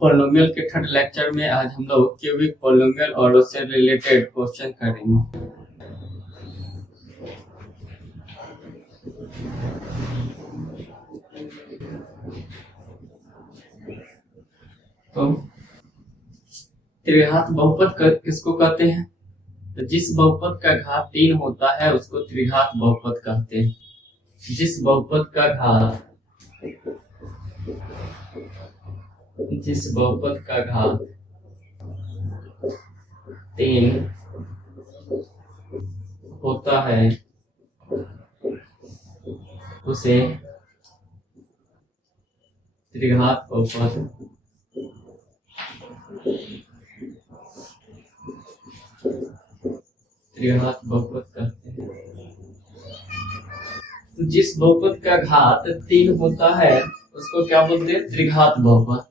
Polynomial के third lecture में आज हम लोग क्यूबिक पॉलिनोमियल और उससे रिलेटेड क्वेश्चन करेंगे। तो त्रिघात बहुपद किसको कहते हैं? तो जिस बहुपद का घात 3 होता है उसको त्रिघात बहुपद कहते हैं। जिस बहुपद का घात 3 होता है उसे त्रिघात बहुपद कहते हैं। तो जिस बहुपद का घात 3 होता है उसको क्या बोलते हैं? त्रिघात बहुपद।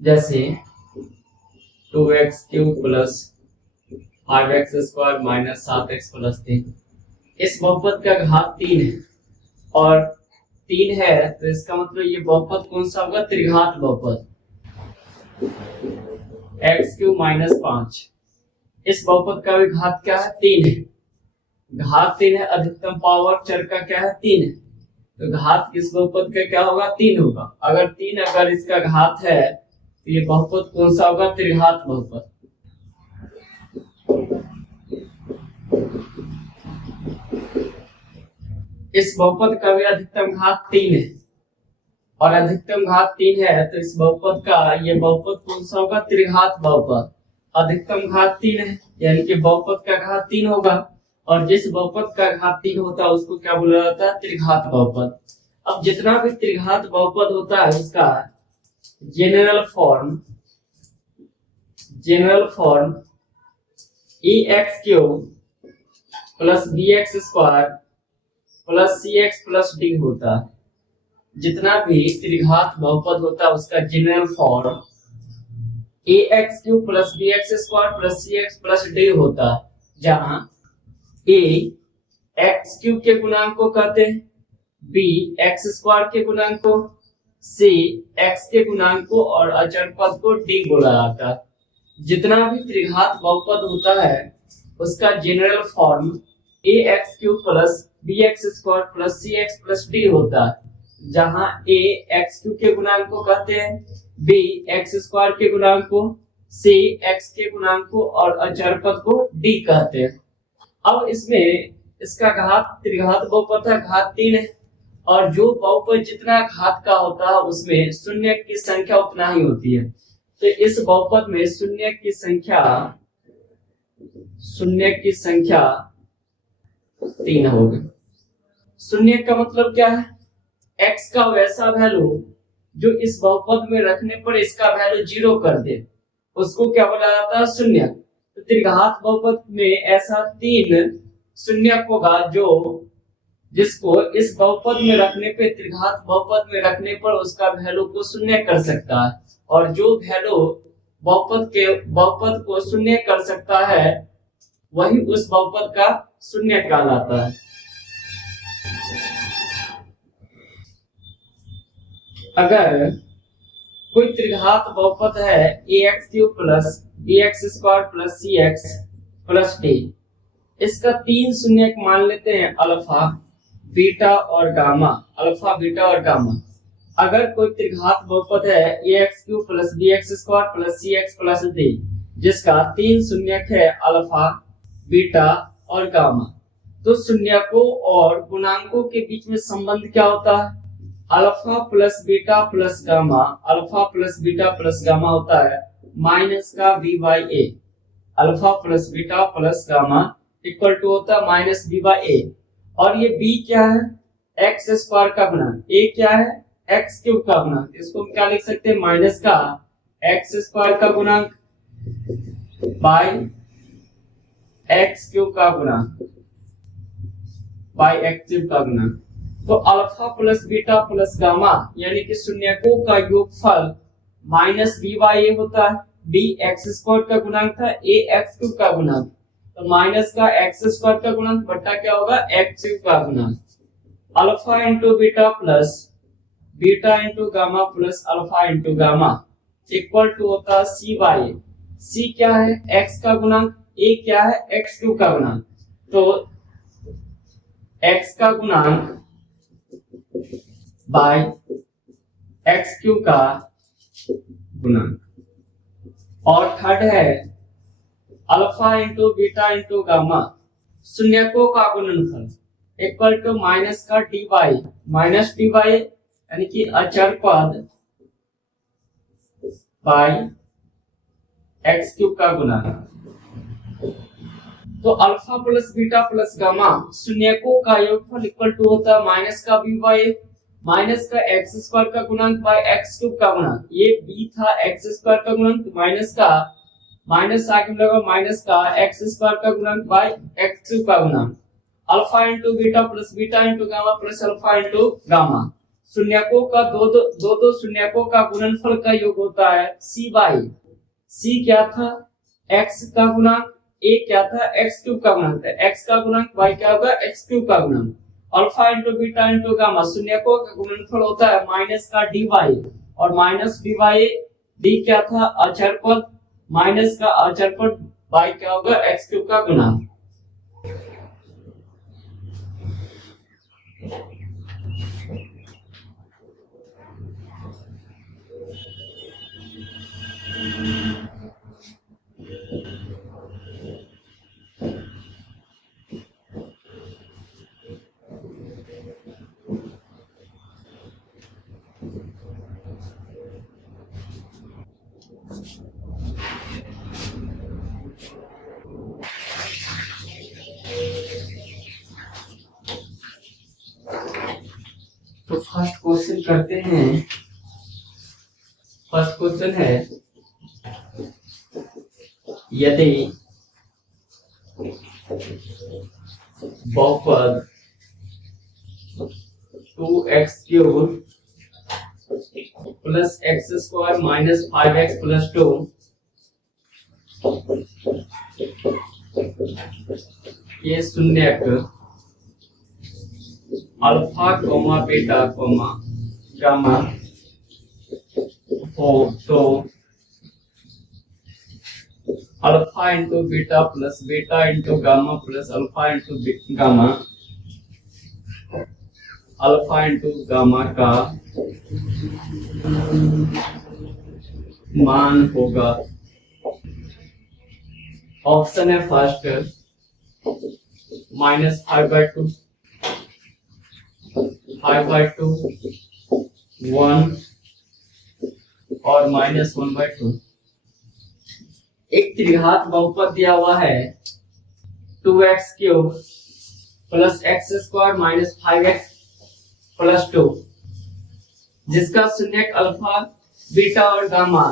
जैसे 2x³ plus 5x² minus 7x plus 3। इस बहुपद का घात 3 है और 3 है तो इसका मतलब ये बहुपद कौन सा होगा? त्रिघात बहुपद। x³ माइनस 5, इस बहुपद का भी घात क्या है? 3 है। घात 3 है, अधिकतम पावर चर का क्या है? 3 है। तो घात इस बहुपद का क्या होगा? 3 होगा। अगर इसका घात है तो ये बहुपद कौन सा होगा? त्रिघात बहुपद। इस बहुपद का भी अधिकतम घात 3 है और अधिकतम घात 3 है तो इस बहुपद का ये बहुपद कौन सा होगा? त्रिघात बहुपद। अधिकतम घात 3 है यानी कि बहुपद का घात 3 होगा और जिस बहुपद का घात 3 होता है उसको क्या बोला जाता है? त्रिघात बहुपद। अब जितना भी त्रिघात बहुपद होता है उसका general form ax³ plus bx² plus cx plus d होता है। जितना भी त्रिघात बहुपद होता है उसका general form ax³ plus bx² plus cx plus d होता है, जहां a x³ के गुणांक को कहते हैं, b x² के गुणांक को, c x के गुणांक को और अचर पद को d बोला जाता है। जितना भी त्रिघात बहुपद होता है उसका general form ax³ plus bx² plus cx plus d होता है, जहां a x³ के गुणांक को कहते हैं, b x² के गुणांक को, c x के गुणांक को और अचर पद को d कहते हैं। अब इसमें इसका घात त्रिघात बहुपद है, घात 3 है और जो बहुपद जितना घात का होता है उसमें शून्य की संख्या उतना ही होती है। तो इस बहुपद में शून्य की संख्या 3 होगी। शून्य का मतलब क्या है? x का वैसा वैल्यू जो इस बहुपद में रखने पर इसका वैल्यू 0 कर दे उसको क्या बोला जाता है? शून्य। तो त्रिघात बहुपद में ऐसा 3 शून्य होगा जो जिसको इस बहुपद में रखने पे, त्रिघात बहुपद में रखने पर उसका वैल्यू को शून्य कर सकता है और जो वैल्यू बहुपद को शून्य कर सकता है वही उस बहुपद का शून्य कहलाता है। अगर कोई त्रिघात बहुपद है ax³ plus bx² plus cx plus d, इसका 3 शून्य मान लेते हैं, अल्फा बीटा और गामा। अगर कोई त्रिघात बहुपद है ax³ plus bx² plus cx plus d जिसका 3 शून्यक है, अल्फा बीटा और गामा, तो शून्यकों और गुणांकों के बीच में संबंध क्या होता है? Alpha plus beta plus gamma, alpha plus beta plus gamma होता है माइनस का b/a। Alpha plus beta plus gamma equal to होता है माइनस b/a और ये b क्या है? x² का गुणांक, a क्या है? x³ का गुणांक। इसको हम क्या लिख सकते हैं? माइनस का x² का गुणांक बाय x³ का गुणांक, तो alpha plus beta plus gamma यानी कि शून्यकों का योगफल माइनस b/a होता है। b x² का गुणांक था, a x³ का गुणांक, तो माइनस का x² का गुणांक बट्टा क्या होगा? x³ का गुणांक। Alpha into beta plus beta into gamma plus alpha into gamma equal to होता है सी बाई सी क्या है एक्स का गुणांक, ए क्या है एक्स क्यूब का गुणांक, तो एक्स का गुणांक बाय एक्स क्यूब का गुणांक, और थर्ड है alpha into beta into gamma शून्यकों का गुणनफल इक्वल टू माइनस का D by minus D by यानी कि अचर पद बाई एक्स क्यूब का गुणांक। तो alpha plus beta plus gamma शून्यकों का योगफल इक्वल टू होता है माइनस का बी बाई माइनस का एक्स स्क्वायर का गुणांक बाय एक्स क्यूब का गुणांक। ये बी था एक्स स्क्वायर का गुणांक, माइनस आगे लगा माइनस का एक्स स्क्वायर का गुणांक बाय एक्स क्यूब का गुणांक। Alpha into beta plus beta into gamma plus alpha into gamma शून्यकों का दो शून्यकों का गुणनफल का योग होता है सी बाई सी क्या था एक्स का गुणांक, ए क्या था एक्स क्यूब का गुणांक, एक्स का गुणांक बाई क्या होगा एक्स क्यूब का गुणांक। Alpha into beta into gamma शून्यकों का गुणनफल होता है माइनस का डी बाई और माइनस डी बाई डी क्या था अचर पद माइनस का अचर पद बाई क्या होगा एक्स क्यूब का गुणांक। तो फर्स्ट क्वेश्चन करते हैं। फर्स्ट क्वेश्चन है यदि बहुपद 2x³ plus x² minus 5x plus 2 ये शून्यक alpha comma beta comma gamma हो तो alpha into beta plus beta into gamma plus alpha into gamma alpha into gamma का मान होगा। ऑप्शन है फर्स्ट -5/2 5/2 1 और -1/2। एक त्रिघात बहुपद दिया हुआ है 2x³ plus x² minus 5x plus 2 जिसका शून्यक अल्फा बीटा और गामा,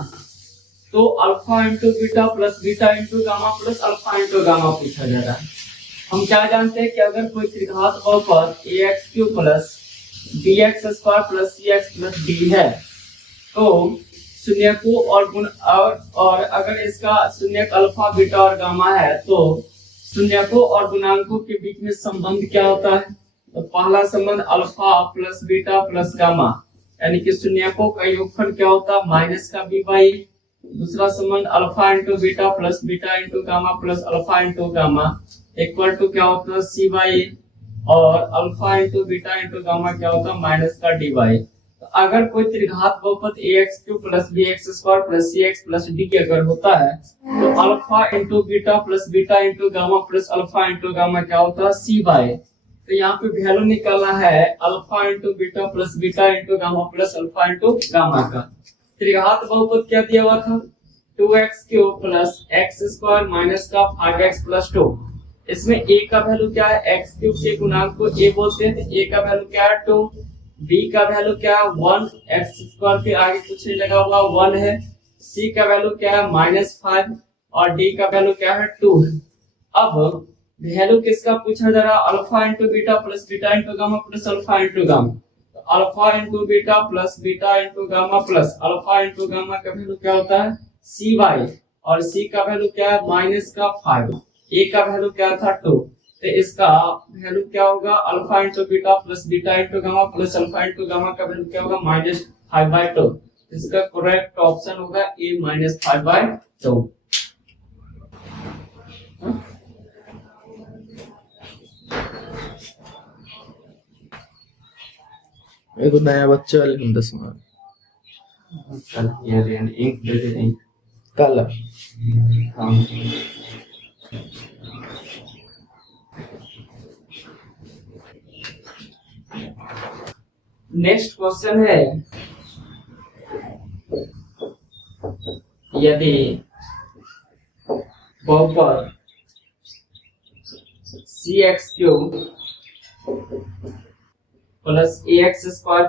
तो alpha into beta plus beta into gamma plus alpha into gamma पूछा जा रहा है। हम क्या जानते हैं कि अगर कोई त्रिघात बहुपद ax³ plus bx² plus cx plus d है तो शून्यकों और गुण और अगर इसका शून्यक अल्फा बीटा और गामा है तो शून्यकों और गुणांकों के बीच में संबंध क्या होता है। तो पहला संबंध alpha plus beta plus gamma यानी कि शून्यकों का योगफल क्या होता है माइनस का b बाई। दूसरा संबंध alpha into beta plus beta into gamma plus alpha into gamma equal to क्या होता है सी बाई और alpha into beta into gamma क्या होता है माइनस का डी बाई। तो अगर कोई त्रिघात बहुपद ax³ plus bx² plus cx plus d अगर होता है तो alpha into beta plus beta into gamma plus alpha into gamma क्या होता है सी बाई। तो यहाँ पे वैल्यू निकालना है alpha into beta plus beta into gamma plus alpha into gamma का। त्रिघात बहुपद क्या दिया हुआ था 2x³ प्लस x² माइनस का 5x प्लस 2। इसमें a का वैल्यू क्या है x³ के गुणांक को a बोलते हैं, तो a का वैल्यू क्या है 2, b का वैल्यू क्या है 1, x² के आगे कुछ नहीं लगा हुआ 1 है, c का वैल्यू क्या है -5 और d का वैल्यू क्या है 2 है। अब वैल्यू किसका पूछा जा रहा है alpha into beta plus beta into gamma plus alpha into gamma. तो alpha into beta plus beta into gamma plus alpha into gamma का वैल्यू क्या होता है सी बाई और c का वैल्यू क्या है -5, a का वैल्यू क्या था 2। तो इसका वैल्यू क्या होगा, alpha into beta plus beta into gamma plus alpha into gamma का वैल्यू क्या होगा, -5/2। इसका करेक्ट ऑप्शन होगा ए -5/2। एक नया बच्चा वाले हम 10वां चल ये ले इंक दे दे इंक काला। हाँ नेक्स्ट क्वेश्चन है, यदि बहुपद cx³ plus ax²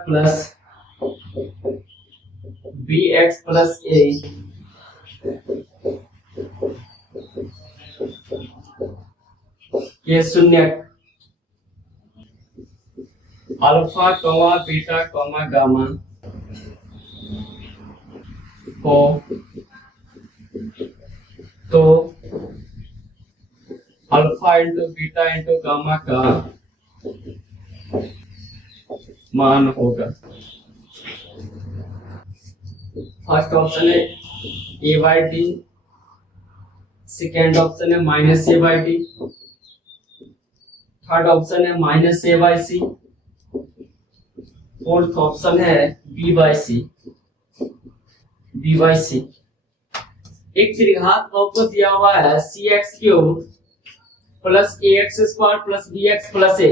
plus bx plus a ये शून्य alpha comma beta comma gamma हो तो alpha into beta into gamma का मान होगा। फर्स्ट ऑप्शन है a/d, सेकेंड ऑप्शन है -a/d, थर्ड ऑप्शन है -a/c, फोर्थ ऑप्शन है b/c। एक त्रिघात बहुपद दिया हुआ है cx³ plus ax² plus bx plus a,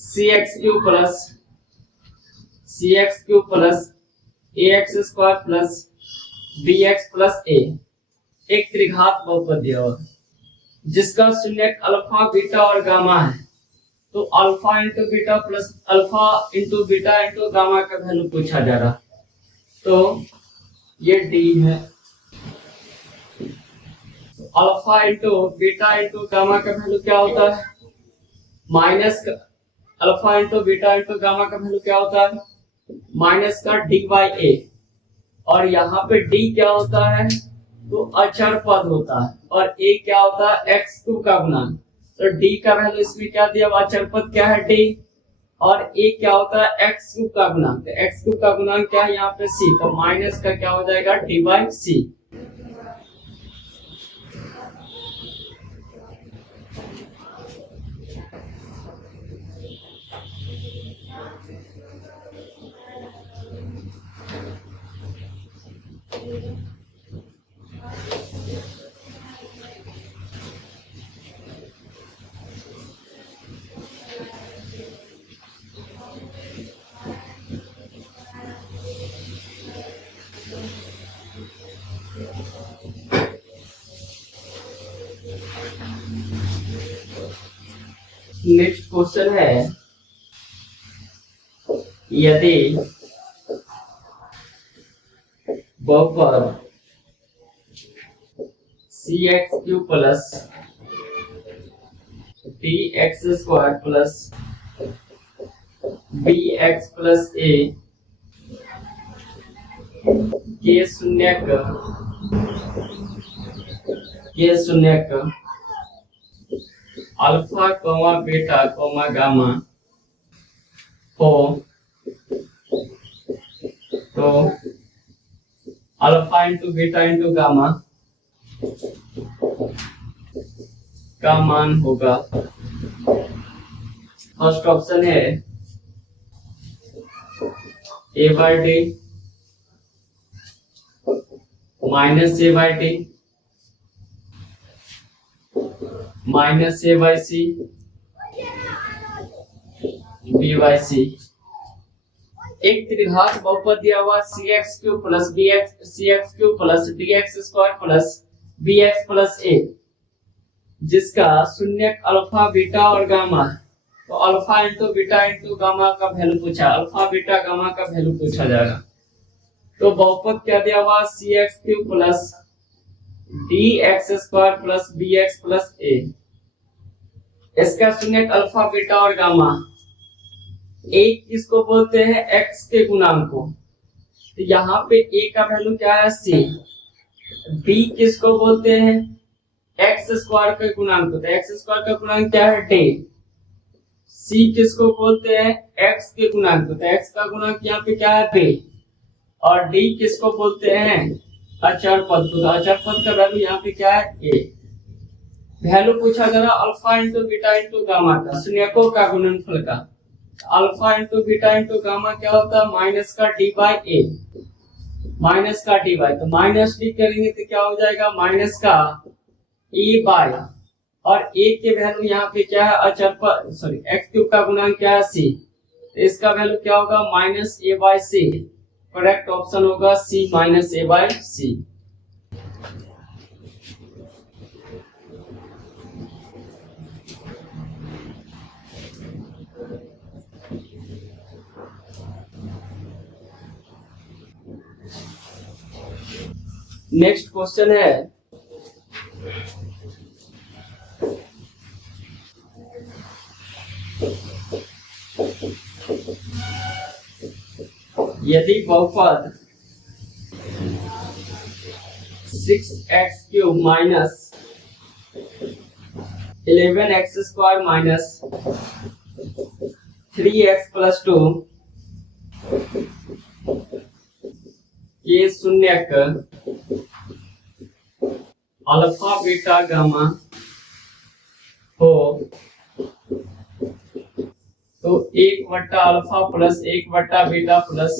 cx³ plus ax² plus bx plus a। एक त्रिघात बहुपद दिया हुआ जिसका शून्यक अल्फा बीटा और गामा है। तो alpha into beta plus alpha into beta into gamma का वैल्यू पूछा जा रहा। तो ये डी है, alpha into beta into gamma का वैल्यू क्या होता है, minus alpha into beta into gamma का वैल्यू क्या होता है, माइनस का d/a। और यहाँ पे d क्या होता है, तो अचर पद होता है, और a क्या होता है, x³ का गुणांक। तो d का वैल्यू इसमें क्या दिया, अचर पद क्या है d, और a क्या होता है, x³ का गुणांक। तो x³ का गुणांक क्या है यहाँ पे c, तो माइनस का क्या हो जाएगा d/c। नेक्स्ट क्वेश्चन है, यदि बहुपद cx³ plus dx² plus bx plus a के शून्यक alpha comma beta comma gamma हो तो alpha into beta into gamma का मान होगा। फर्स्ट ऑप्शन है a/d minus a/d minus a/c b/c। एक त्रिघात बहुपद दिया हुआ cx³ plus cx³ plus dx² plus bx plus a जिसका शून्यक अल्फा बीटा और गामा। तो alpha into beta into gamma का वैल्यू पूछा, अल्फा बीटा गामा का वैल्यू पूछा जाएगा। तो बहुपद क्या दिया हुआ, cx³ plus dx² plus bx plus a। इसका शून्यक अल्फा बीटा और गामा। एक किसको बोलते हैं, x के गुणांक को। तो यहाँ पे a का वैल्यू क्या है c, b किसको बोलते हैं, एक्स स्क्वायर का गुणांक होता है। एक्स स्क्वायर का गुणांक क्या है? डे। सी किसको बोलते हैं? एक्स के गुणांक होता है। एक्स का गुणांक यहाँ पे क्या है? बे। और डी किसको बोलते हैं? अचर पद को। अचर पद का वैल्यू यहाँ पे क्या है? ए। वैल्यू पूछा जा रहा alpha into beta into gamma का, शून्यकों का गुणनफल का। Alpha into beta into gamma क्या होता है? माइनस का डी बाई ए। माइनस का डी बाई, तो माइनस डी करेंगे तो क्या हो जाएगा? माइनस का ए बाई, और ए के वैल्यू यहाँ पे क्या है? अचर पर सॉरी एक्स क्यूब का गुणांक क्या है? सी। तो इसका वैल्यू क्या होगा? Minus A by C. Correct option होगा C, minus A by C. Next question है यदि बहुपद 6x³ minus 11x² minus 3x plus 2 ये शून्यक अल्फा बीटा गामा हो तो 1/अल्फा प्लस 1/बीटा प्लस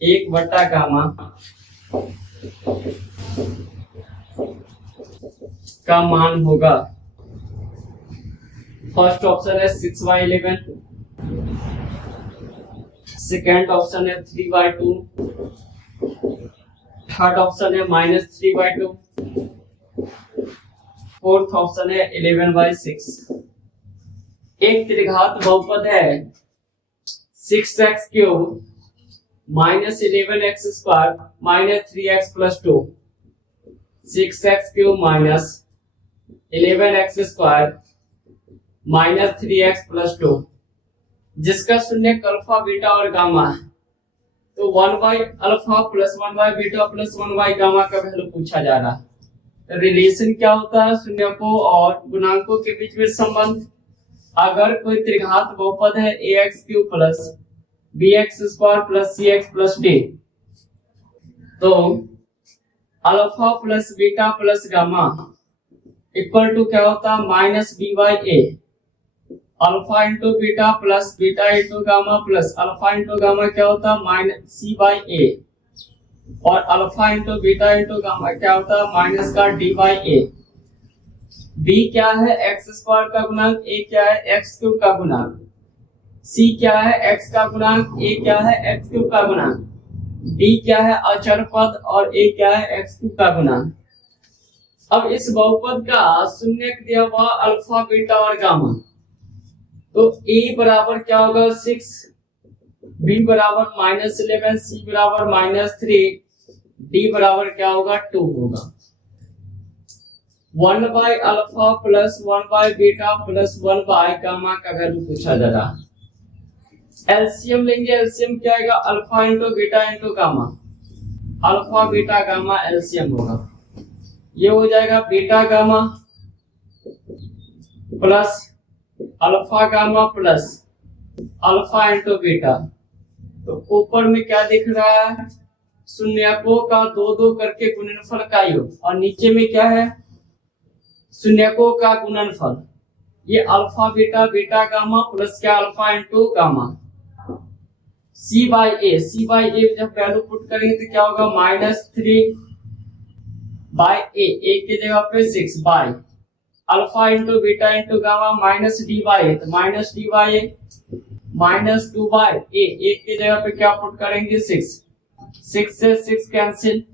1/गामा का मान होगा। फर्स्ट ऑप्शन है 6/11, सेकेंड ऑप्शन है 3/2, थर्ड ऑप्शन है -3/2, फोर्थ ऑप्शन है 11/6। एक त्रिघात बहुपद है 6x³ minus 11x² minus 3x plus 2। 6x³ minus 11x² minus 3x plus 2 जिसका शून्यक अल्फा बीटा और गामा है। तो 1/अल्फा प्लस 1/बीटा प्लस 1/गामा का वैल्यू पूछा जा रहा है। तो रिलेशन क्या होता है? शून्यकों और गुणांकों के बीच में संबंध। अगर कोई त्रिघात बहुपद है ax³ plus bx² plus cx plus d, तो alpha plus beta plus gamma equal to क्या होता है? Minus b by a. Alpha into beta plus beta into gamma plus alpha into gamma क्या होता है? Minus c by a. और alpha into beta into gamma क्या होता है? माइनस का d बाई ए। b क्या है? x² का गुणांक, a क्या है? x³ का गुणांक, c क्या है? x का गुणांक, a क्या है? x³ का गुणांक, d क्या है? अचर पद, और a क्या है? x³ का गुणांक। अब इस बहुपद का शून्यक दिया हुआ अल्फा बीटा और गामा, तो a बराबर क्या होगा? 6, b बराबर -11, c बराबर -3, d बराबर क्या होगा? 2 होगा। 1/अल्फा प्लस 1/बीटा प्लस 1/गामा का वैल्यू पूछा जा रहा है। एलसीएम लेंगे। एलसीएम क्या आएगा? Alpha into beta into gamma. Alpha beta gamma LCM होगा। ये हो जाएगा beta gamma plus alpha gamma plus alpha into beta. तो ऊपर में क्या दिख रहा है? शून्यकों का 2-2 करके गुणनफल का योग, और नीचे में क्या है? शून्यकों का गुणनफल। ये alpha beta beta gamma plus क्या? Alpha into gamma. c by A. c by A जब वैल्यू पुट करेंगे तो क्या होगा? -3 बाई ए की जगह पे 6 by alpha into beta into gamma minus D by, तो माइनस डी बाई -2 बाई ए की जगह पे क्या पुट करेंगे? 6। 6 से 6 कैंसिल,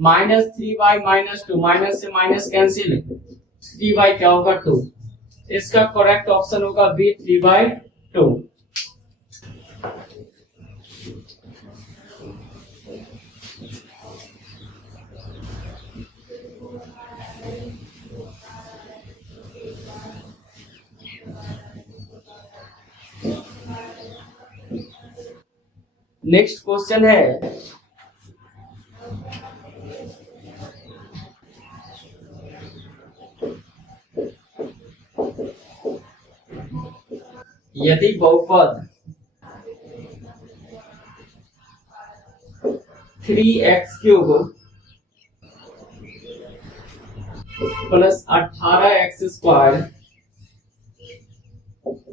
-3 बाई -2, माइनस से माइनस कैंसिल, 3 बाई क्या होगा? 2। इसका करेक्ट ऑप्शन होगा बी, 3/2। नेक्स्ट क्वेश्चन है यदि बहुपद 3x³ plus 18x²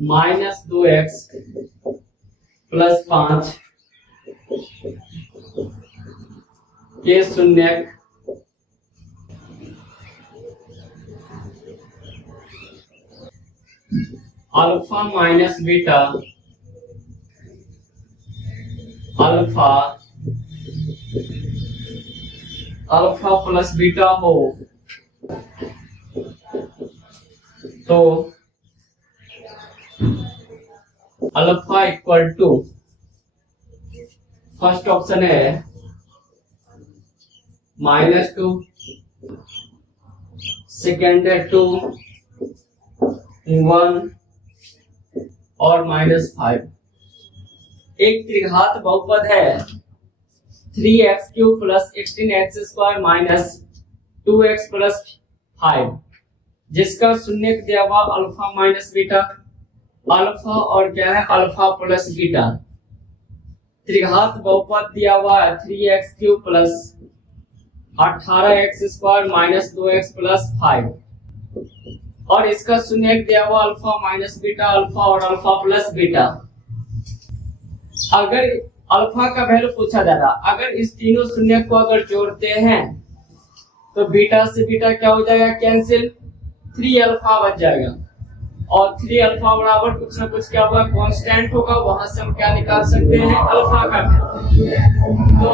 minus 2x plus 5 के शून्यक alpha minus beta alpha alpha plus beta हो तो alpha equal to first option है -2, सेकेंड है 2, 1 और -5। एक त्रिघात बहुपद है 3x³ plus 18x² minus 2x plus 5 जिसका शून्यक दिया हुआ अल्फा माइनस बीटा अल्फा और क्या है अल्फा प्लस बीटा। त्रिघात बहुपद दिया हुआ है 3x³ plus 18x² minus 2x plus 5 और इसका शून्यक दिया हुआ अल्फा माइनस बीटा अल्फा और अल्फा प्लस बीटा। अगर अल्फा का वैल्यू पूछा जा रहा, अगर इस तीनों शून्यक को अगर जोड़ते हैं तो बीटा से बीटा क्या हो जाएगा कैंसिल, 3 अल्फा बच जाएगा और 3 अल्फा बराबर कुछ ना कुछ क्या होगा कांस्टेंट होगा, वहां से हम क्या निकाल सकते हैं अल्फा का वैल्यू। तो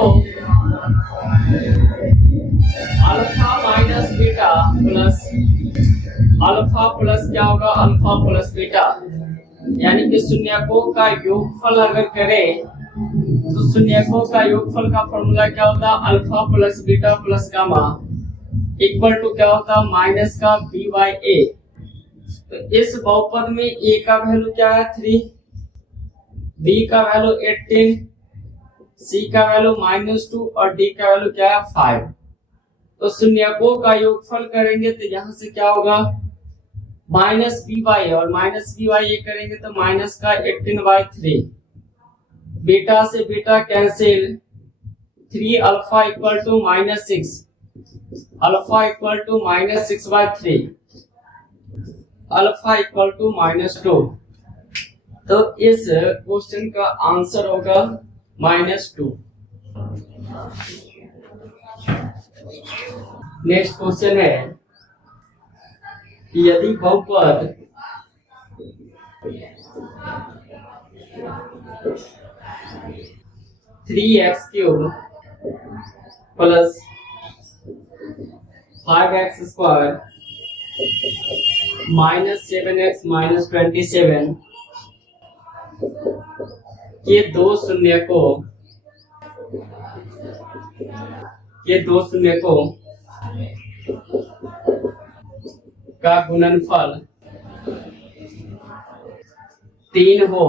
alpha minus beta plus alpha plus क्या होगा अल्फा प्लस बीटा, यानी कि शून्यकों का योगफल अगर करें तो शून्यकों का योगफल का फॉर्मूला क्या होता है alpha plus beta plus gamma equal to क्या होता है माइनस का b/a। तो इस बहुपद में a का वैल्यू क्या है 3, b का वैल्यू 18, c का वैल्यू -2 और d का वैल्यू क्या है 5। तो शून्यकों का योगफल करेंगे तो यहाँ से क्या होगा -b/a और -b/a करेंगे तो माइनस का 18/3। बीटा से beta cancel, 3 alpha equal to -6 alpha equal to -6/3 alpha equal to -2। तो इस क्वेश्चन का आंसर होगा -2। नेक्स्ट क्वेश्चन है यदि बहुपद 3x³ plus 5x² minus 7x minus 27 ये दो शून्यकों का गुणनफल 3 हो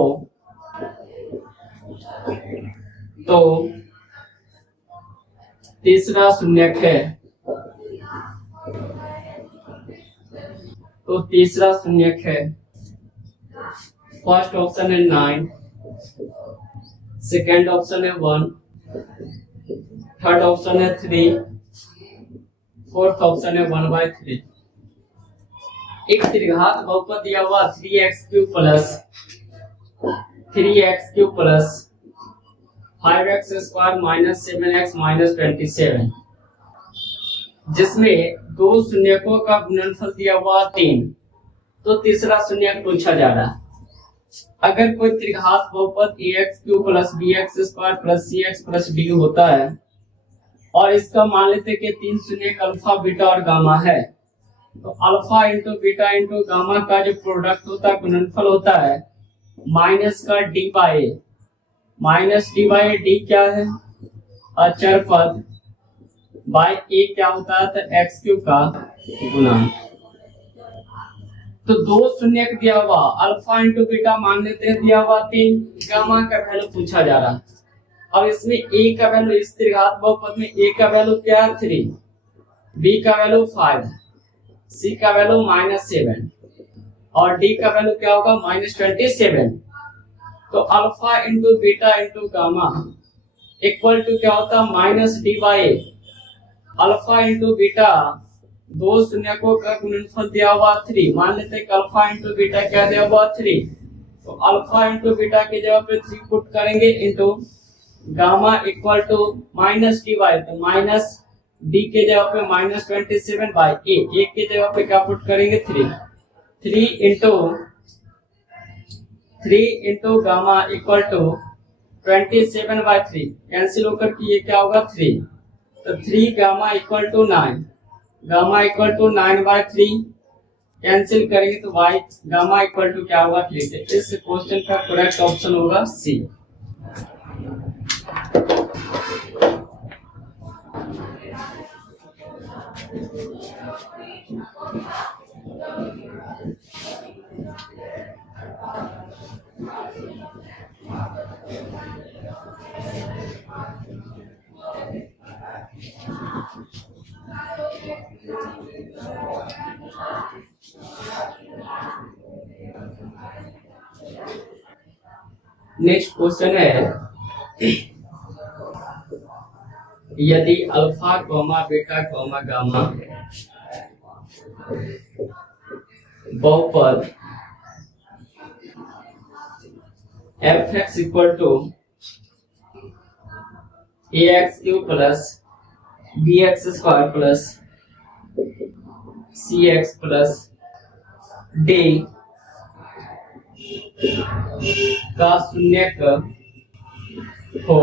तो तीसरा शून्यक है, तो तीसरा शून्यक है फर्स्ट ऑप्शन है 9, सेकेंड ऑप्शन है 1, थर्ड ऑप्शन है 3, फोर्थ ऑप्शन है 1/3। एक त्रिघात बहुपद दिया हुआ 3x³ plus 5x² minus 7x minus 27 जिसमें दो शून्यकों का गुणनफल दिया हुआ 3, तो तीसरा शून्यक पूछा जा रहा है। अगर कोई त्रिघात बहुपद ax³ plus bx² plus cx plus d होता है और इसका मान लेते हैं कि 3 शून्यक अल्फा बीटा और गामा है, तो alpha into beta into gamma का जो प्रोडक्ट होता है गुणनफल होता है माइनस का d/a। माइनस d/a d क्या है अचर पद बाय a क्या होता है तो x³ का गुणन। तो दो शून्यक दिया हुआ अल्फा इंटू बीटा मान लेते हैं दिया हुआ 3, गामा का वैल्यू पूछा जा रहा है। अब इसमें a का वैल्यू इस त्रिघात बहुपद में a का वैल्यू क्या है 3, b का वैल्यू 5, c का वैल्यू -7 और डी का वैल्यू क्या होगा -27। तो alpha into beta into gamma equal to क्या होता है -d/a। अल्फा इंटू बीटा दो शून्यकों का गुणनफल दिया हुआ 3। मान लेते हैं कि अल्फा इंटू बीटा क्या दिया हुआ 3। तो अल्फा इंटू बीटा की जगह पे 3 पुट करेंगे into gamma equal to -d/a। तो माइनस डी के जगह पे -27/a। एक के जगह पे क्या पुट करेंगे 3। 3 into gamma equal to 27/3 cancel होकर के ये क्या होगा 3। तो 3 gamma equal to 9। Gamma equal to 9/3 cancel करेंगे तो y गामा इक्वल टू क्या होगा 3। इस क्वेश्चन का करेक्ट ऑप्शन होगा सी। नेक्स्ट क्वेश्चन है यदि alpha comma beta comma gamma बहुपद f(x) equal to ax³ plus bx² plus cx plus d का शून्यक हो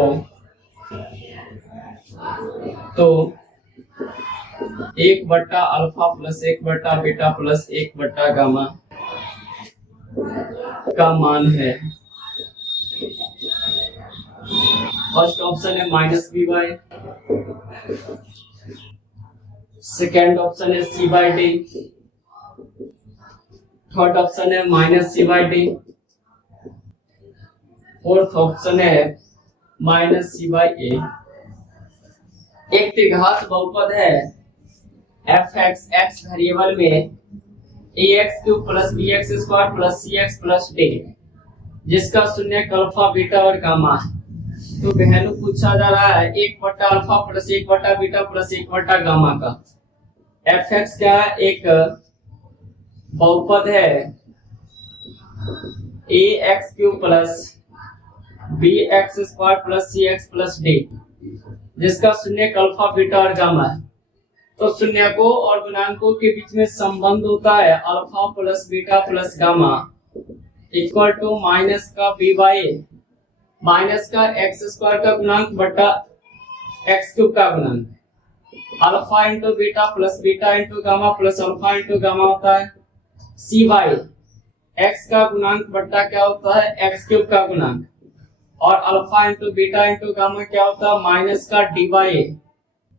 तो 1/अल्फा प्लस 1/बीटा प्लस 1/गामा का मान है। फर्स्ट ऑप्शन है -b/a। सेकेंड ऑप्शन है c/d। थर्ड ऑप्शन है -c/d। फोर्थ ऑप्शन है -c/a। एक त्रिघात बहुपद है f(x) x वेरिएबल में ax³ plus bx² plus cx plus d जिसका शून्यक अल्फा बीटा और गामा। तो वैल्यू पूछा जा रहा है 1/अल्फा प्लस 1/बीटा प्लस 1/गामा का। f(x) क्या है एक बहुपद है ax³ plus bx² plus cx plus d जिसका शून्यक अल्फा बीटा और गामा है। तो शून्यकों और गुणांकों के बीच में संबंध होता है alpha plus beta plus gamma equal to minus का b/a माइनस का x² का गुणांक बटा x³ का गुणांक। Alpha into beta plus beta into gamma plus alpha into gamma होता है c/x का गुणांक बटा क्या होता है x³ का गुणांक। और alpha into beta into gamma क्या होता है माइनस का d/a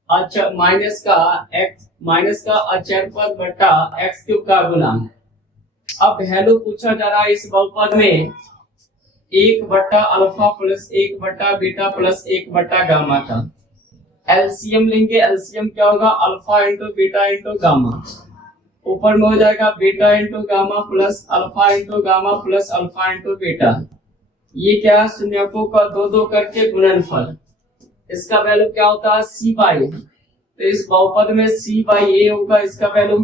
अच्छा माइनस का अचर पद बटा x³ का गुणांक। अब वैल्यू पूछा जा रहा है इस बहुपद में 1/अल्फा प्लस 1/बीटा प्लस 1/गामा का। एलसीएम लेंगे। एलसीएम क्या होगा alpha into beta into gamma. ऊपर में हो जाएगा beta into gamma plus alpha into gamma plus alpha into beta. ये क्या शून्यकों का 2-2 करके गुणनफल। इसका वैल्यू क्या होता है c/a। तो इस बहुपद में c/a होगा इसका वैल्यू।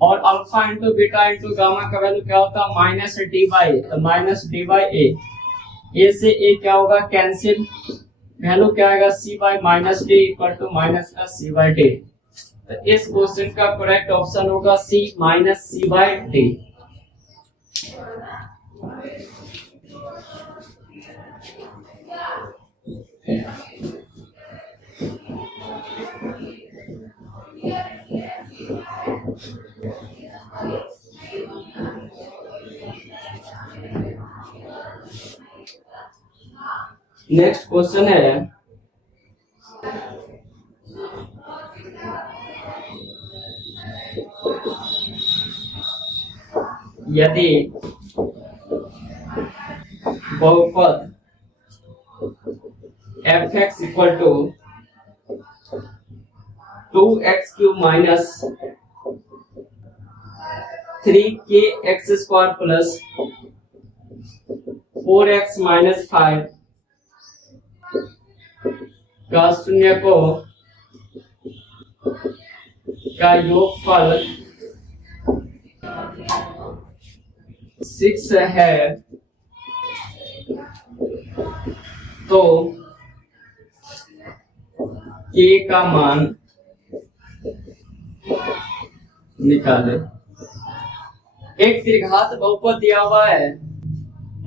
और alpha into beta into gamma का वैल्यू क्या होता है -d/a। तो -d/a a से a क्या होगा कैंसिल। वैल्यू क्या आएगा c/-d इक्वल टू माइनस का c/d। तो इस क्वेश्चन का करेक्ट ऑप्शन होगा c -c/d। नेक्स्ट क्वेश्चन है यदि बहुपद f(x) equal to 2x³ minus 3kx² plus 4x minus 5 का शून्य को का योगफल 6 है, तो k का मान निकाले। एक त्रिघात बहुपद दिया हुआ है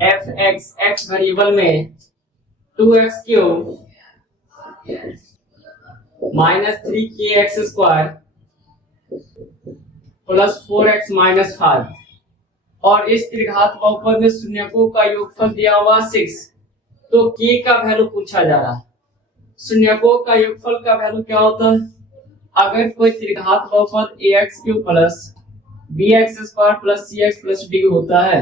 f(x) x वेरिएबल में 2x³ minus 3kx² plus 4x minus 5 और इस त्रिघात बहुपद में शून्यकों का योगफल दिया हुआ 6, तो k का वैल्यू पूछा जा रहा है। शून्यकों का योगफल का वैल्यू क्या होता है? अगर कोई त्रिघात बहुपद ax³ plus bx² plus cx plus d होता है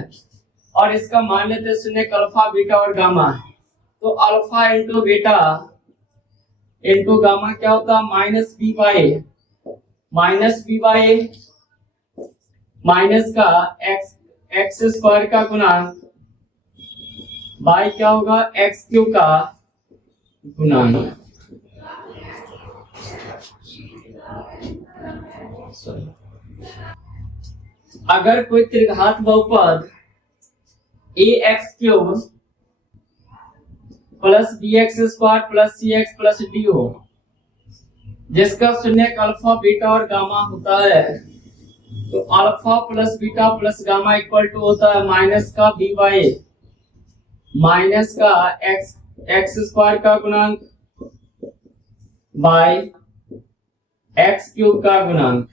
और इसका मान लेते हैं शून्य अल्फा बीटा और गामा, तो alpha into beta into gamma क्या होता है? Minus b by a minus का x² का गुणांक बाई क्या होगा? x³ का गुणांक। अगर कोई त्रिघात बहुपद ax³ plus bx² plus cx plus d हो, जिसका शून्य अल्फा बीटा और गामा होता है, तो alpha plus beta plus gamma equal to होता है माइनस का b बाई a माइनस का x² का गुणांक बाई x³ का गुणांक।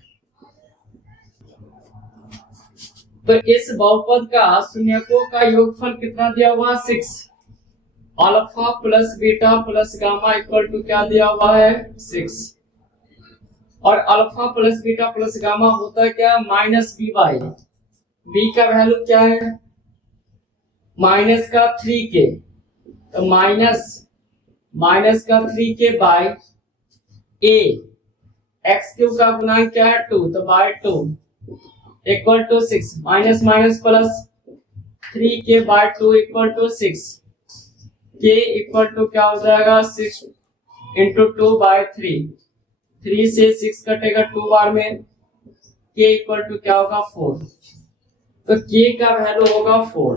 तो इस बहुपद का शून्यकों का योगफल कितना दिया हुआ? 6। Alpha plus beta plus gamma equal to क्या दिया हुआ है? 6। और alpha plus beta plus gamma होता है क्या? माइनस b बाई b का वैल्यू क्या है? माइनस का 3k, तो माइनस का 3k बाई a, x³ का गुणांक क्या है? 2, तो by 2 equal to 6। Minus minus plus 3k by 2 equal to 6, k equal to क्या हो जाएगा? 6 इंटू 2 बाई 3, 3 से 6 कटेगा 2 बार में, k इक्वल टू क्या होगा? 4। तो k का वैल्यू होगा 4।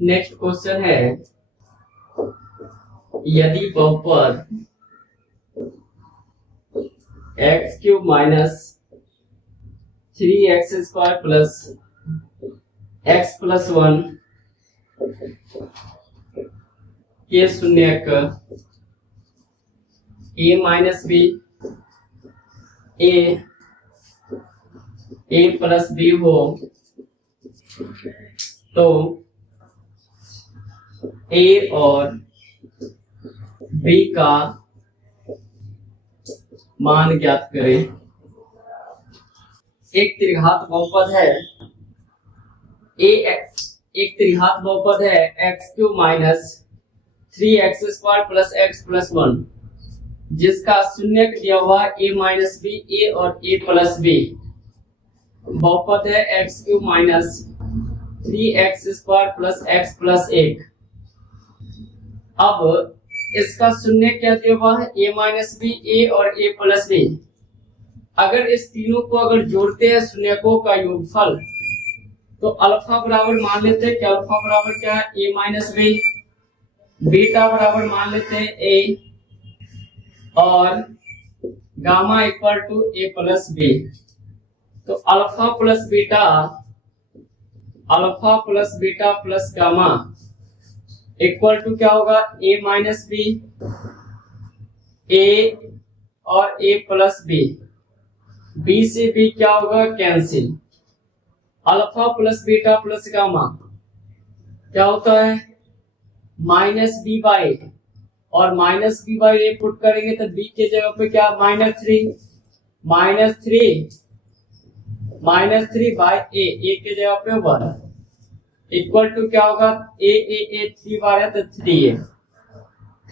नेक्स्ट क्वेश्चन है, यदि बहुपद x³ minus 3x² plus x plus 1 के शून्यक a minus b a plus b हो, तो a और b का मान ज्ञात करें। एक त्रिघात बहुपद है x³ minus 3x² plus x plus 1, जिसका शून्यक दिया हुआ a माइनस b a और a प्लस b। बहुपद है x³ minus 3x² plus x plus 1। अब इसका शून्य क्या दिया हुआ है? a माइनस b a और a प्लस b। अगर इस तीनों को अगर जोड़ते हैं शून्यकों का योगफल, तो अल्फा बराबर मान लेते हैं कि अल्फा बराबर क्या है? a माइनस b, बीटा बराबर मान लेते हैं a और gamma equal to a plus b। तो alpha plus beta plus gamma equal to क्या होगा? a माइनस b a और a प्लस b। b से b क्या होगा? Cancel. Alpha plus beta plus gamma क्या होता है? माइनस b बाई a, और minus b by a put करेंगे तो b के जगह पे क्या? -3 -3 ए के जगह पे 1 इक्वल टू क्या होगा, ए 3 बार है तो 3a,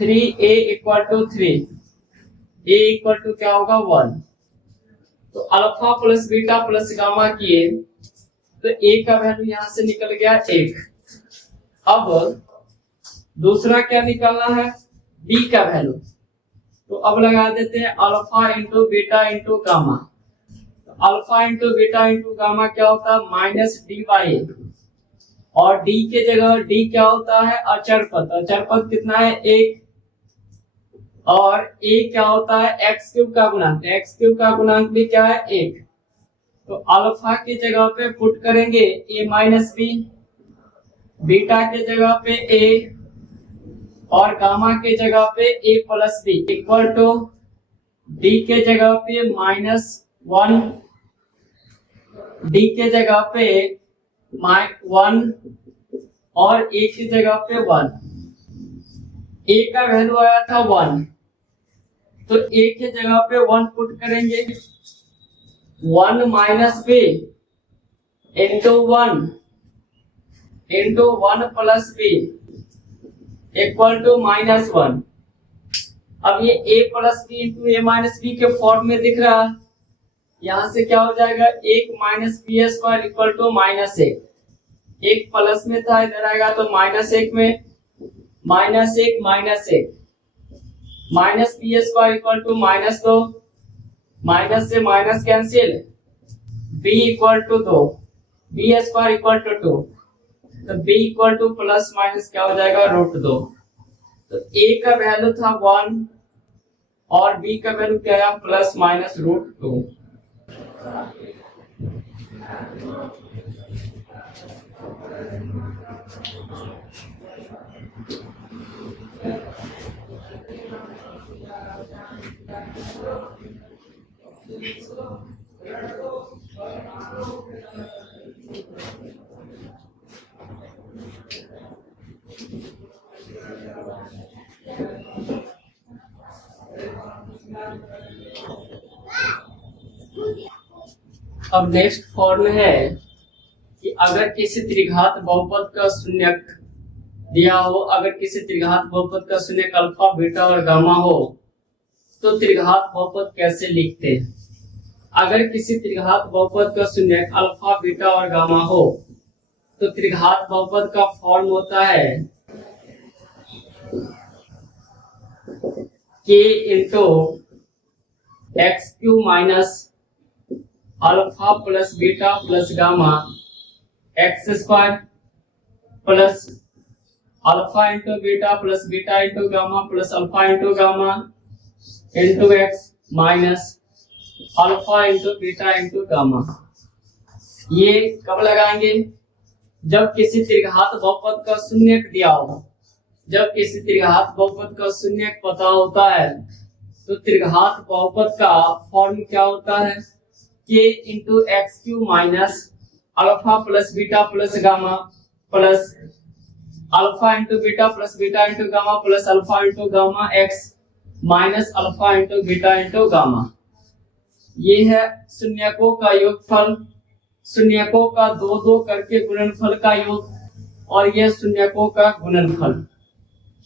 3a equal to 3, a equal to क्या होगा 1। तो alpha plus beta plus gamma किए तो a का वैल्यू यहां से निकल गया 1। अब दूसरा क्या निकालना है, b का वैल्यू। तो अब लगा देते हैं alpha into beta into gamma. Alpha into beta into gamma क्या होता है, -d/a, और d के जगह d क्या होता है, अचर पद। अचर पद कितना है, 1, और a क्या होता है, x³ का गुणांक। x³ का गुणांक भी क्या है, 1। तो अल्फा की जगह पे पुट करेंगे a माइनस बी, बीटा के जगह पे a, और गामा के जगह पे a plus b equal to d के जगह पे -1, d के जगह पे -1 और a की जगह पे 1। a का वैल्यू आया था 1, तो a के जगह पे 1 पुट करेंगे। 1 minus b into 1 into 1 plus b equal to -1। अब ये a plus b into a minus b के फॉर्म में दिख रहा है। यहाँ से क्या हो जाएगा, 1 minus B square equal to -1। 1 plus में था, इधर आएगा तो -1 में -1 minus B square equal to -2, minus से minus cancel, b equal to 2, B square equal to 2, तो b equal to plus minus क्या हो जाएगा, √2। तो a का वैल्यू था 1 और b का वैल्यू क्या है, प्लस माइनस √2। अब नेक्स्ट फॉर्म है कि अगर किसी त्रिघात बहुपद का शून्यक दिया हो, अगर किसी त्रिघात बहुपद का शून्यक अल्फा बीटा और गामा हो तो त्रिघात बहुपद कैसे लिखते हैं। अगर किसी त्रिघात बहुपद का शून्यक अल्फा बीटा और गामा हो तो त्रिघात बहुपद का फॉर्म होता है k into x³ minus alpha plus beta plus gamma x² plus alpha into beta plus beta into gamma plus alpha into gamma into x minus alpha into beta into gamma. ये कब लगाएंगे, जब किसी त्रिघात बहुपद का शून्यक दिया हो। जब किसी त्रिघात बहुपद का शून्यक पता होता है तो त्रिघात बहुपद का फॉर्म क्या होता है, k into x³ minus alpha plus beta plus gamma plus alpha into beta plus beta into gamma plus alpha into gamma x minus alpha into beta into gamma. ये है शून्यकों का योगफल, शून्यकों का 2-2 करके गुणनफल का योग, और यह शून्यकों का गुणनफल।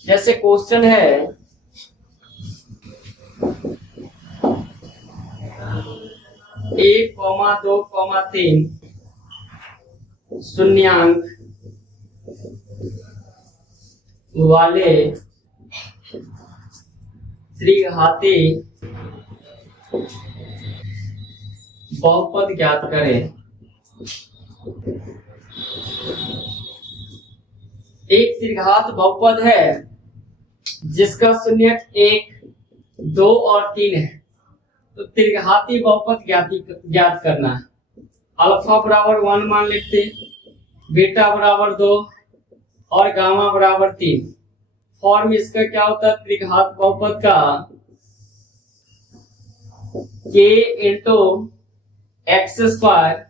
जैसे क्वेश्चन है 1, 2, 3 शून्यांक वाले त्रिघाती बहुपद ज्ञात करें। एक त्रिघात बहुपद है जिसका शून्यक 1, 2 और 3 है, तो त्रिघाती बहुपद ज्ञात करना है। अल्फा बराबर 1 मान लेते हैं, बीटा बराबर 2 और गामा बराबर 3। फॉर्म इसका क्या होता है, त्रिघात बहुपद का k into x²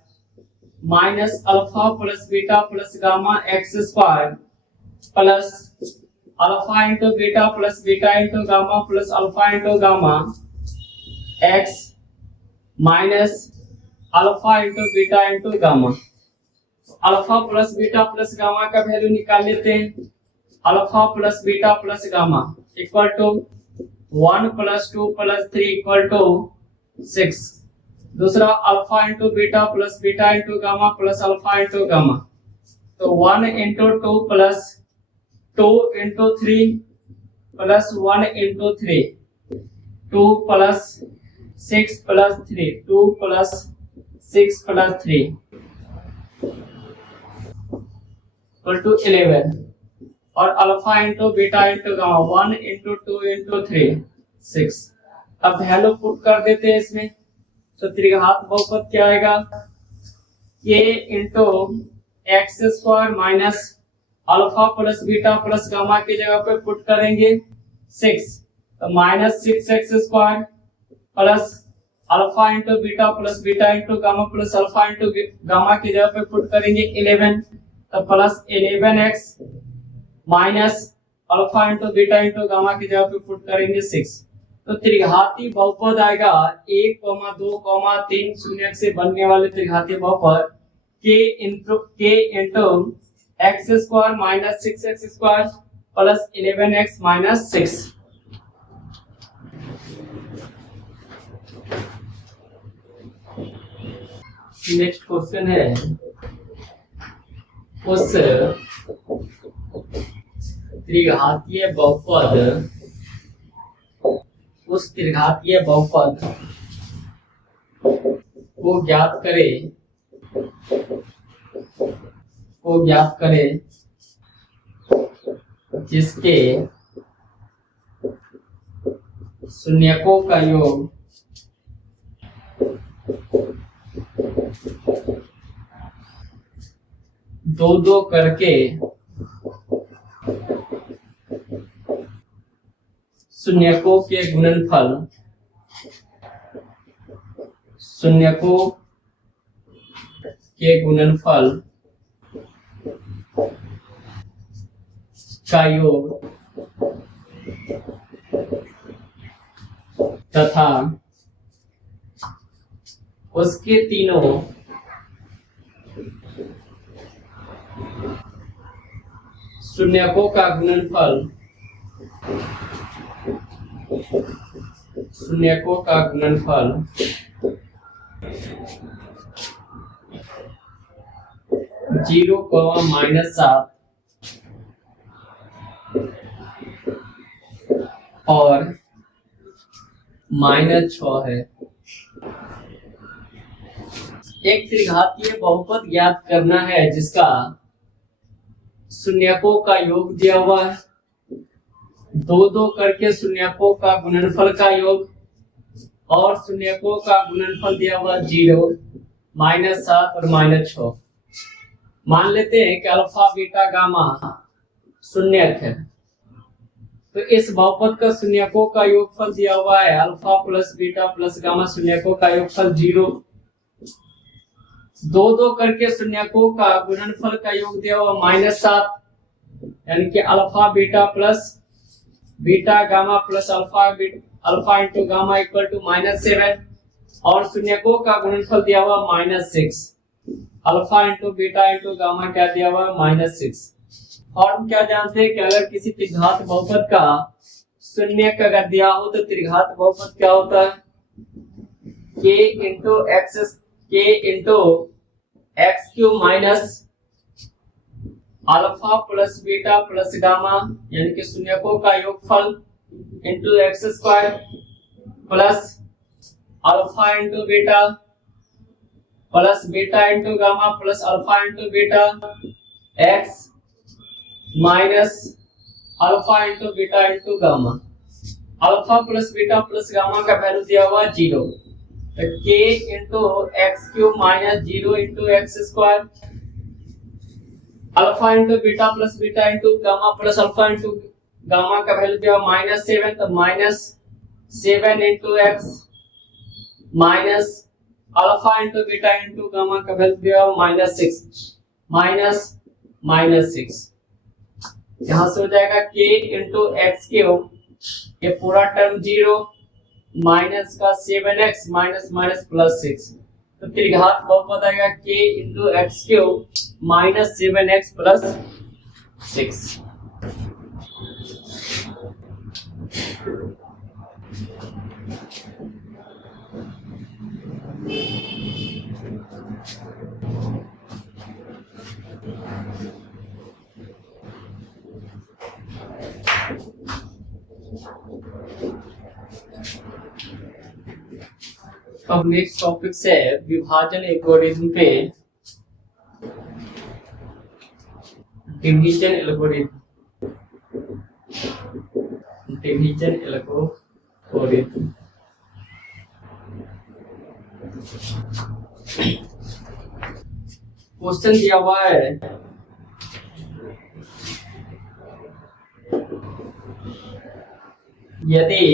minus alpha plus beta plus gamma x² plus alpha into beta plus beta into gamma plus alpha into gamma x minus alpha into beta into gamma. Alpha plus beta plus gamma का value निकाल लेते हैं। Alpha plus beta plus gamma equal to 1 plus 2 plus 3 equal to 6। दूसरा alpha into beta into gamma plus alpha into gamma, तो 1 into 2 plus 2 into 3 plus 1 into 3, 2 plus 6 plus 3, 2 plus 6 plus 3 equal to 11। और alpha into beta into gamma 1 into 2 into 3 6। अब value put कर देते हैं इसमें, तो त्रिघात बहुपद क्या आएगा, k into x square minus alpha plus beta plus gamma की जगह पे पुट करेंगे 6, तो minus 6x square plus alpha into beta into gamma plus alpha into gamma की जगह पे पुट करेंगे 11, तो plus 11x minus alpha into beta into gamma की जगह पे पुट करेंगे 6। तो त्रिघाती बहुपद आएगा 1, 2, 3 शून्य से बनने वाले त्रिघाती बहुपद k into x square minus 6x square plus 11x minus 6। Next question है, उस त्रिघातीय बहुपद को ज्ञात करें जिसके शून्यकों का योग दो करके शून्यकों के गुणनफल का योग तथा उसके तीनों शून्यकों का गुणनफल 0, -7 और -6 है। एक त्रिघातीय बहुपद ज्ञात करना है जिसका शून्यकों का योग दिया हुआ है, 2 करके शून्यकों का गुणनफल का योग, और शून्यकों का गुणनफल दिया हुआ 0, -7 और -6। मान लेते हैं कि अल्फा बीटा गामा शून्यक है, तो इस बहुपद का शून्यकों का योगफल दिया हुआ है alpha plus beta plus gamma, शून्यकों का योगफल 0, 2 करके शून्यकों का गुणनफल का योग दिया हुआ -7, यानी कि alpha beta plus beta gamma plus alpha into gamma equal to -7, और शून्यकों का गुणनफल दिया हुआ -6, alpha into beta into gamma क्या दिया हुआ -6। और हम क्या जानते हैं कि अगर किसी त्रिघात बहुपद का शून्यक अगर दिया हो तो त्रिघात बहुपद क्या होता है, k into x cube minus alpha plus beta plus gamma, यानी कि शून्यकों का योगफल into x square plus alpha into beta plus beta into gamma plus alpha into beta x minus alpha into beta into gamma. Alpha plus beta plus gamma का value दिया हुआ 0, तो k into x cube minus 0 into x square, alpha into beta into gamma plus alpha into gamma का value दिया -7, तो -7 into x minus alpha into beta into gamma का value दिया -6। यहाँ से हो जाएगा k इंटू एक्स क्यूब, ये पूरा टर्म 0 माइनस का 7x माइनस प्लस 6, तो त्रिघात बहुपद आएगा k into x cube minus 7x plus 6। अब नेक्स्ट टॉपिक से विभाजन एल्गोरिथम पे डिवीजन एल्गोरिथम क्वेश्चन दिया हुआ है यदि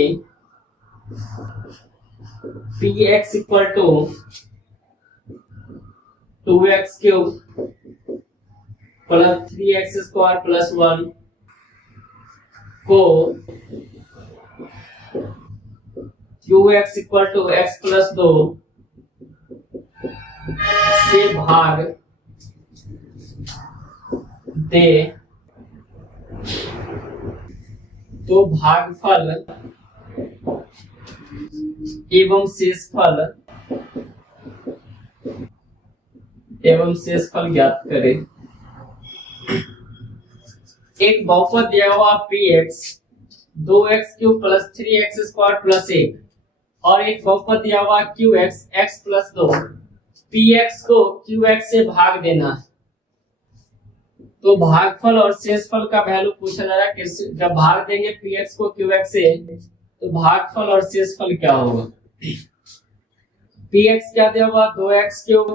px equal to 2x cube plus 3x square plus 1 को qx equal to x plus 2 से भाग दे तो भागफल एवं शेषफल ज्ञात करें। एक बहुपद दिया हुआ px 2x cube plus 3x square plus 1 और एक बहुपद दिया हुआ qx x प्लस 2। px को qx से भाग देना है तो भागफल और शेषफल का वैल्यू पूछा जा रहा है। जब भाग देंगे px को qx से तो भागफल और शेषफल क्या होगा। px क्या दिया हुआ 2x cube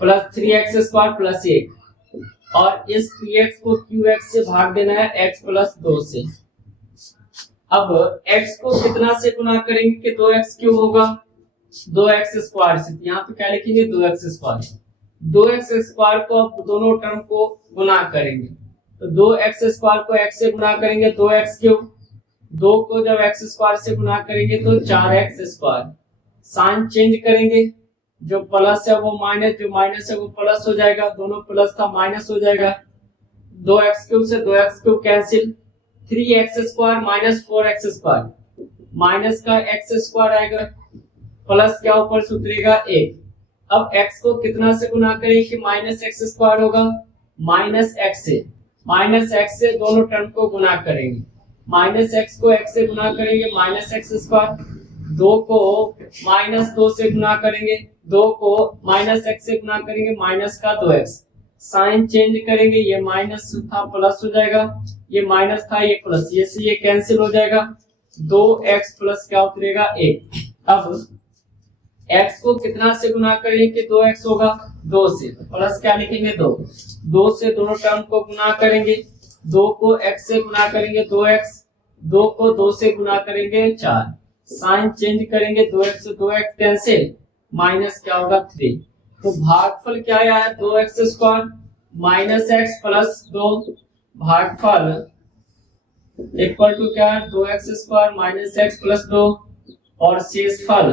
plus 3x square plus 1 और इस px को qx से भाग देना है x प्लस 2 से। अब x को कितना से गुना करेंगे कि 2x क्यूब होगा 2x स्क्वायर से। यहाँ पे क्या लिखेंगे 2x स्क्वायर। 2x स्क्वायर को अब दोनों टर्म को गुना करेंगे तो 2x स्क्वायर को x से गुना करेंगे 2x क्यूब। 2 को जब x स्क्वायर से गुना करेंगे तो 4x स्क्वायर। साइन चेंज करेंगे, जो प्लस है वो माइनस, जो माइनस है वो प्लस हो जाएगा। दोनों प्लस था माइनस हो जाएगा। 2x क्यूब से 2x cube cancel. 3x square minus 4x square, minus का x स्क्वायर आएगा प्लस क्या ऊपर से उतरेगा 1। अब x को कितना से गुना करें कि माइनस x स्क्वायर होगा माइनस x से दोनों टर्म को गुना करेंगे। माइनस x को x से गुना करेंगे माइनस x स्क्वायर। 2 को माइनस 2 से गुना करेंगे, 2 को माइनस x से गुना करेंगे माइनस का 2x। साइन चेंज करेंगे, ये माइनस था प्लस हो जाएगा, ये माइनस था ये प्लस, ये से ये कैंसिल हो जाएगा। 2x प्लस क्या उतरेगा 1। अब x को कितना से गुना करेंगे कि 2x होगा 2 से, प्लस क्या लिखेंगे 2 से दोनों टर्म को गुना करेंगे। 2 को x से गुना करेंगे 2x, 2 को 2 से गुना करेंगे 4। साइन चेंज करेंगे, 2x से 2x कैंसिल, माइनस क्या होगा 3। तो भागफल क्या आया है 2x square minus x plus 2। भागफल इक्वल टू क्या है 2x square minus x plus 2 और शेषफल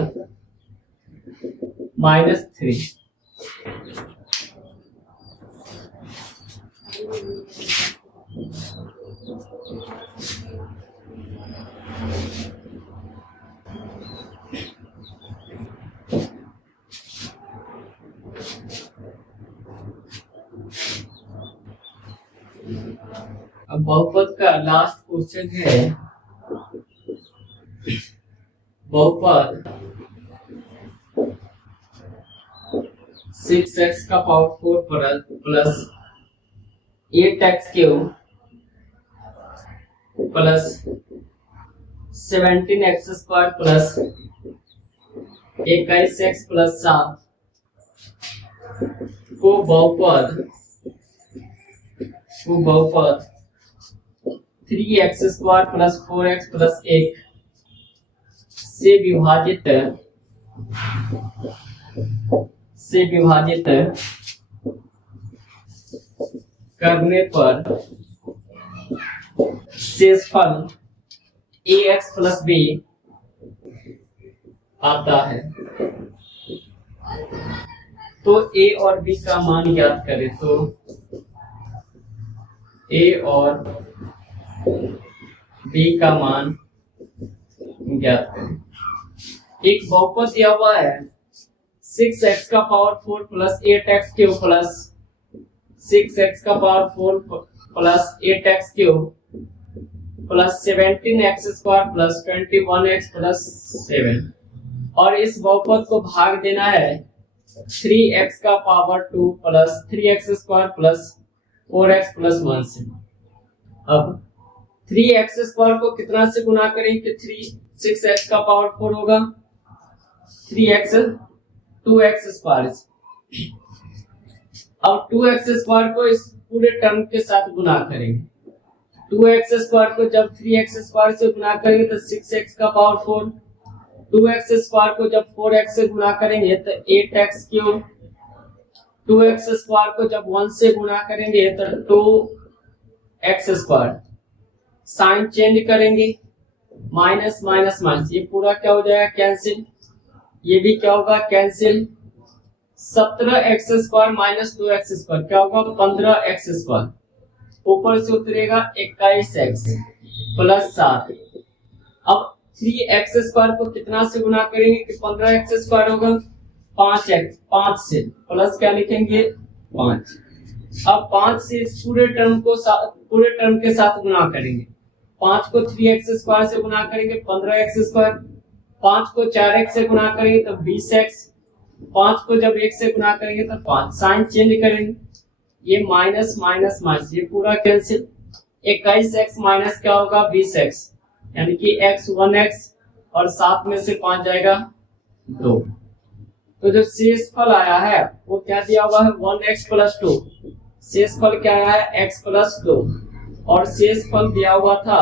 -3। अब बहुपद का लास्ट क्वेश्चन है। बहुपद 6x का power 4 plus 8x cube plus 17x square plus 21x plus 7 को बहुपद 3x square plus 4x plus 1 से विभाजित करने पर शेषफल ax प्लस b आता है। तो ए और बी का मान ज्ञात करें, तो ए और बी का मान ज्ञात करें। एक बहुपद दिया हुआ है 6x का power 4 plus 8x cube plus 6x का power 4 plus 8x cube plus 17x square plus 21x plus 7, और इस बहुपद को भाग देना है 3x का power 2 plus 3x square plus 4x plus 1 से। अब 3x स्क्वायर को कितना से गुना करेंगे? 6x का पावर 4 होगा 3x 2x स्क्वायर। अब 2x स्क्वायर को इस पूरे टर्म के साथ गुना करेंगे। 2x स्क्वायर को जब 3x स्क्वायर से गुना करेंगे तो 6x का पावर 4, 2x स्क्वायर को जब 4x से गुना करेंगे तो 8x क्यूब, 2x स्क्वायर को जब 1 से गुना करेंगे तो 2x स्क्वायर। साइन चेंज करेंगे, माइनस माइनस माइनस, ये पूरा क्या हो जाएगा? कैंसिल। ये भी क्या होगा? Cancel. 17x square minus 2x square क्या होगा? 15x square. ऊपर से उतरेगा 21x प्लस 7। अब 3x स्क्वायर को कितना से गुना करेंगे कि 15x स्क्वायर होगा? 5x, 5 से प्लस क्या लिखेंगे? 5। अब 5 से इस पूरे टर्म के साथ गुना करेंगे। 5 को 3x स्क्वायर से गुना करेंगे 15x स्क्वायर, 5 को 4x से गुना करेंगे तो 20x, 5 को जब 1 से गुना करेंगे तो 5। साइन चेंज करेंगे, ये माइनस माइनस माइनस, ये पूरा कैंसिल। 21x माइनस क्या होगा? 20x, यानी कि x 1x और 7 में से 5 जाएगा 2। तो जो शेषफल आया है वो क्या दिया हुआ है? 1x plus 2। शेषफल क्या आया है? x plus 2। और शेषफल दिया हुआ था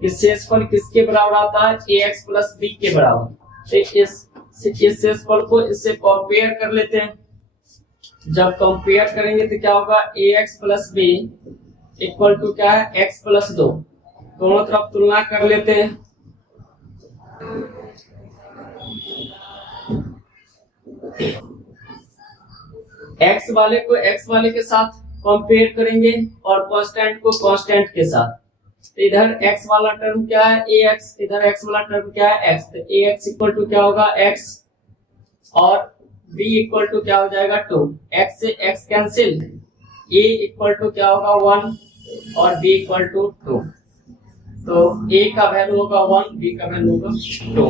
कि शेषफल किसके बराबर आता है? ax प्लस b के बराबर। तो इस शेषफल को इससे कंपेयर कर लेते हैं। जब कंपेयर करेंगे तो क्या होगा? ax plus b equal to क्या है? x plus 2। दोनों तरफ तुलना कर लेते हैं। x वाले को x वाले के साथ कंपेयर करेंगे और कांस्टेंट को कांस्टेंट के साथ। तो इधर x वाला टर्म क्या है? ax, इधर x वाला टर्म क्या है? x। तो ax इक्वल टू क्या होगा? x, और b इक्वल टू क्या हो जाएगा? 2। x से x cancel, a equal to क्या होगा? 1 और b इक्वल टू 2। तो a का वैल्यू होगा 1, b का वैल्यू होगा 2।